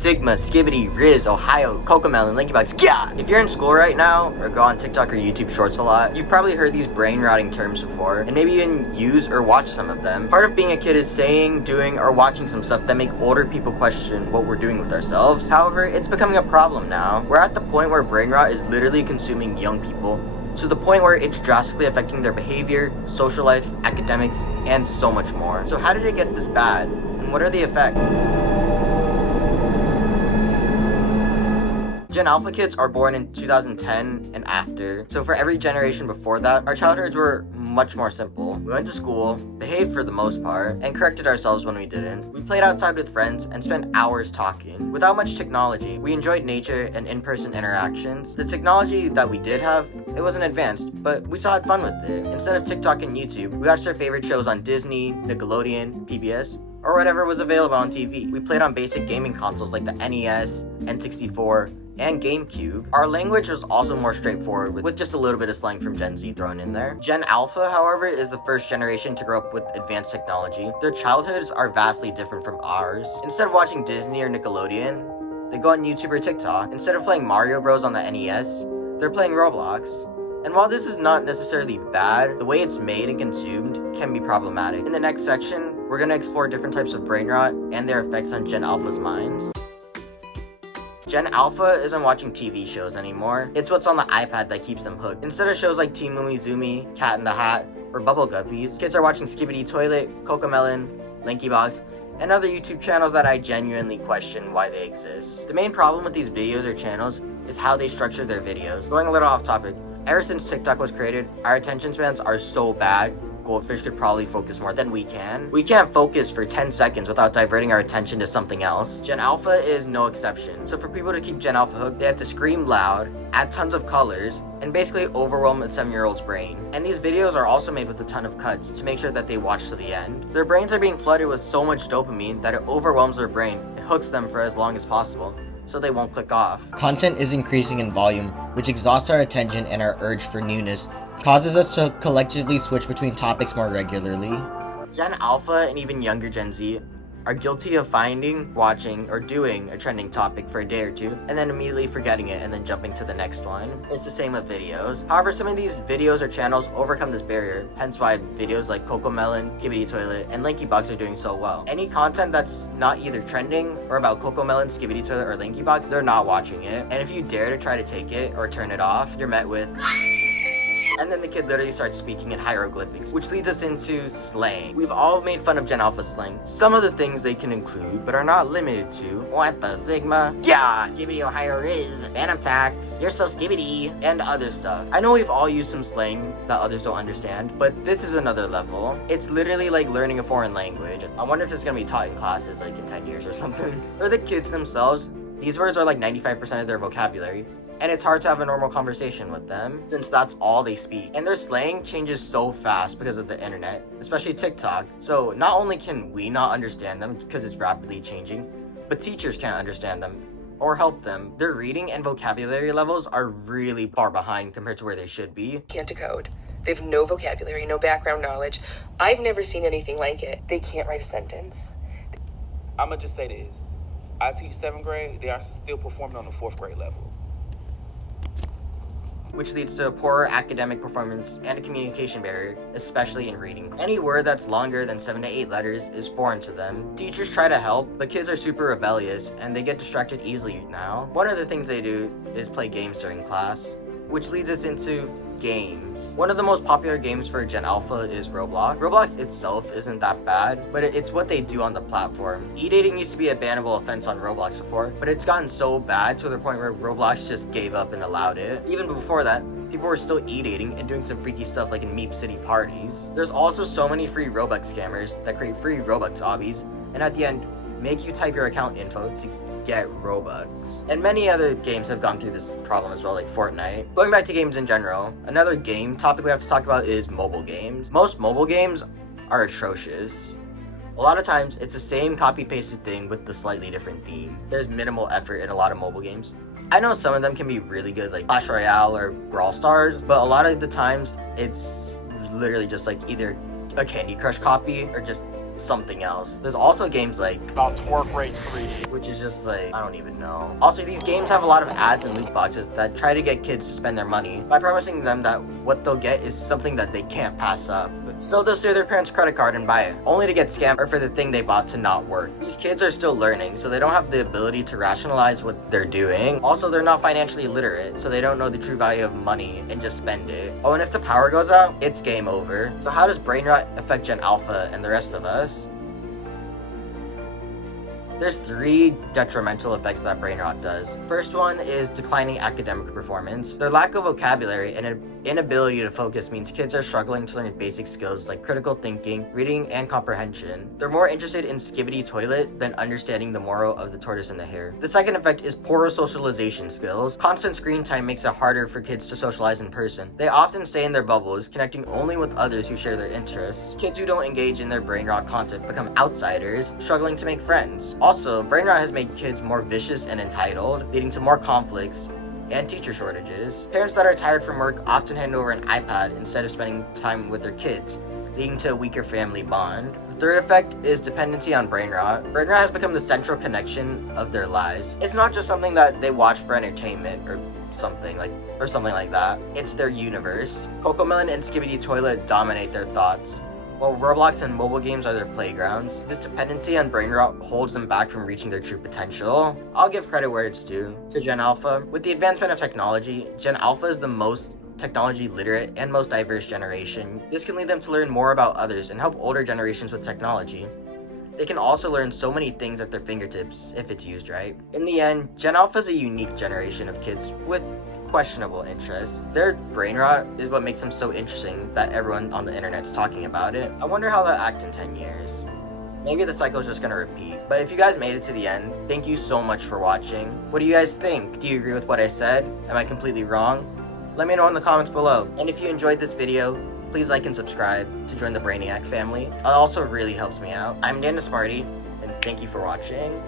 Sigma, Skibbity, Riz, Ohio, Cocomelon, Linkybox, yeah! If you're in school right now, or go on TikTok or YouTube Shorts a lot, you've probably heard these brain rotting terms before, and maybe even use or watch some of them. Part of being a kid is saying, doing, or watching some stuff that make older people question what we're doing with ourselves. However, it's becoming a problem now. We're at the point where brain rot is literally consuming young people, to the point where it's drastically affecting their behavior, social life, academics, and so much more. So how did it get this bad? And what are the effects? Gen Alpha kids are born in 2010 and after, so for every generation before that, our childhoods were much more simple. We went to school, behaved for the most part, and corrected ourselves when we didn't. We played outside with friends and spent hours talking. Without much technology, we enjoyed nature and in-person interactions. The technology that we did have, it wasn't advanced, but we still had fun with it. Instead of TikTok and YouTube, we watched our favorite shows on Disney, Nickelodeon, PBS, or whatever was available on TV. We played on basic gaming consoles like the NES, N64, and GameCube. Our language was also more straightforward with just a little bit of slang from Gen Z thrown in there. Gen Alpha, however, is the first generation to grow up with advanced technology. Their childhoods are vastly different from ours. Instead of watching Disney or Nickelodeon, they go on YouTube or TikTok. Instead of playing Mario Bros on the NES, they're playing Roblox. And while this is not necessarily bad, the way it's made and consumed can be problematic. In the next section, we're going to explore different types of brain rot and their effects on Gen Alpha's minds. Gen Alpha isn't watching TV shows anymore. It's what's on the iPad that keeps them hooked. Instead of shows like Team Umizoomi, Cat in the Hat, or Bubble Guppies, kids are watching Skibbity Toilet, Cocomelon, Linkybox, and other YouTube channels that I genuinely question why they exist. The main problem with these videos or channels is how they structure their videos. Going a little off topic, ever since TikTok was created, our attention spans are so bad. Goldfish could probably focus more than we can. We can't focus for 10 seconds without diverting our attention to something else. Gen Alpha is no exception. So for people to keep Gen Alpha hooked, they have to scream loud, add tons of colors, and basically overwhelm a 7-year-old's brain. And these videos are also made with a ton of cuts to make sure that they watch to the end. Their brains are being flooded with so much dopamine that it overwhelms their brain and hooks them for as long as possible, so they won't click off. Content is increasing in volume, which exhausts our attention, and our urge for newness causes us to collectively switch between topics more regularly. Gen Alpha and even younger Gen Z are guilty of finding, watching, or doing a trending topic for a day or two, and then immediately forgetting it and then jumping to the next one. It's the same with videos. However, some of these videos or channels overcome this barrier, hence why videos like Cocomelon, Skibbity Toilet, and Linkybox are doing so well. Any content that's not either trending or about Cocomelon, Skibbity Toilet, or Linkybox, they're not watching it. And if you dare to try to take it or turn it off, you're met with and then the kid literally starts speaking in hieroglyphics, which leads us into slang. We've all made fun of Gen Alpha slang. Some of the things they can include, but are not limited to, what the Sigma, yeah, Skibbity Ohio Riz, Phantom Tax, you're so skibbity, and other stuff. I know we've all used some slang that others don't understand, but this is another level. It's literally like learning a foreign language. I wonder if it's gonna be taught in classes like in 10 years or something. For the kids themselves, these words are like 95% of their vocabulary, and it's hard to have a normal conversation with them since that's all they speak. And their slang changes so fast because of the internet, especially TikTok. So not only can we not understand them because it's rapidly changing, but teachers can't understand them or help them. Their reading and vocabulary levels are really far behind compared to where they should be. Can't decode. They have no vocabulary, no background knowledge. I've never seen anything like it. They can't write a sentence. I'ma just say this. I teach 7th grade, they are still performing on the 4th grade level. Which leads to a poorer academic performance and a communication barrier, especially in reading. Any word that's longer than 7 to 8 letters is foreign to them. Teachers try to help, but kids are super rebellious and they get distracted easily now. One of the things they do is play games during class, which leads us into games. One of the most popular games for Gen Alpha is Roblox. Roblox itself isn't that bad, but it's what they do on the platform. E-dating used to be a bannable offense on Roblox before, but it's gotten so bad to the point where Roblox just gave up and allowed it. Even before that, people were still e-dating and doing some freaky stuff like in Meep City parties. There's also so many free Robux scammers that create free Robux obbies, and at the end, make you type your account info to get Robux. And many other games have gone through this problem as well, like Fortnite. Going back to games in general, another game topic we have to talk about is mobile games. Most mobile games are atrocious. A lot of times, it's the same copy-pasted thing with the slightly different theme. There's minimal effort in a lot of mobile games. I know some of them can be really good, like Clash Royale or Brawl Stars, but a lot of the times, it's literally just like either a Candy Crush copy or just something else. There's also games like About Twerk Race 3. which is just like, I don't even know. Also, these games have a lot of ads and loot boxes that try to get kids to spend their money by promising them that what they'll get is something that they can't pass up. So they'll steal their parents' credit card and buy it, only to get scammed or for the thing they bought to not work. These kids are still learning, so they don't have the ability to rationalize what they're doing. Also, they're not financially literate, so they don't know the true value of money and just spend it. Oh, and if the power goes out, it's game over. So how does brain rot affect Gen Alpha and the rest of us? There's 3 detrimental effects that brain rot does. First one is declining academic performance. Their lack of vocabulary and an inability to focus means kids are struggling to learn basic skills like critical thinking, reading, and comprehension. They're more interested in skibbity toilet than understanding the moral of the tortoise and the hare. The second effect is poor socialization skills. Constant screen time makes it harder for kids to socialize in person. They often stay in their bubbles, connecting only with others who share their interests. Kids who don't engage in their brain rot content become outsiders, struggling to make friends. Also, brain rot has made kids more vicious and entitled, leading to more conflicts and teacher shortages. Parents that are tired from work often hand over an iPad instead of spending time with their kids, leading to a weaker family bond. The third effect is dependency on brain rot. Brain rot has become the central connection of their lives. It's not just something that they watch for entertainment or something like that. It's their universe. Cocomelon and Skibbity Toilet dominate their thoughts, while Roblox and mobile games are their playgrounds. This dependency on brain rot holds them back from reaching their true potential. I'll give credit where it's due to Gen Alpha. With the advancement of technology, Gen Alpha is the most technology literate and most diverse generation. This can lead them to learn more about others and help older generations with technology. They can also learn so many things at their fingertips if it's used right. In the end, Gen Alpha is a unique generation of kids with questionable interests. Their brain rot is what makes them so interesting that everyone on the internet's talking about it. I wonder how they'll act in 10 years. Maybe the cycle's just gonna repeat. But if you guys made it to the end, thank you so much for watching. What do you guys think? Do you agree with what I said? Am I completely wrong? Let me know in the comments below. And if you enjoyed this video, please like and subscribe to join the Brainiac family. It also really helps me out. I'm DanDaSmartie, and thank you for watching.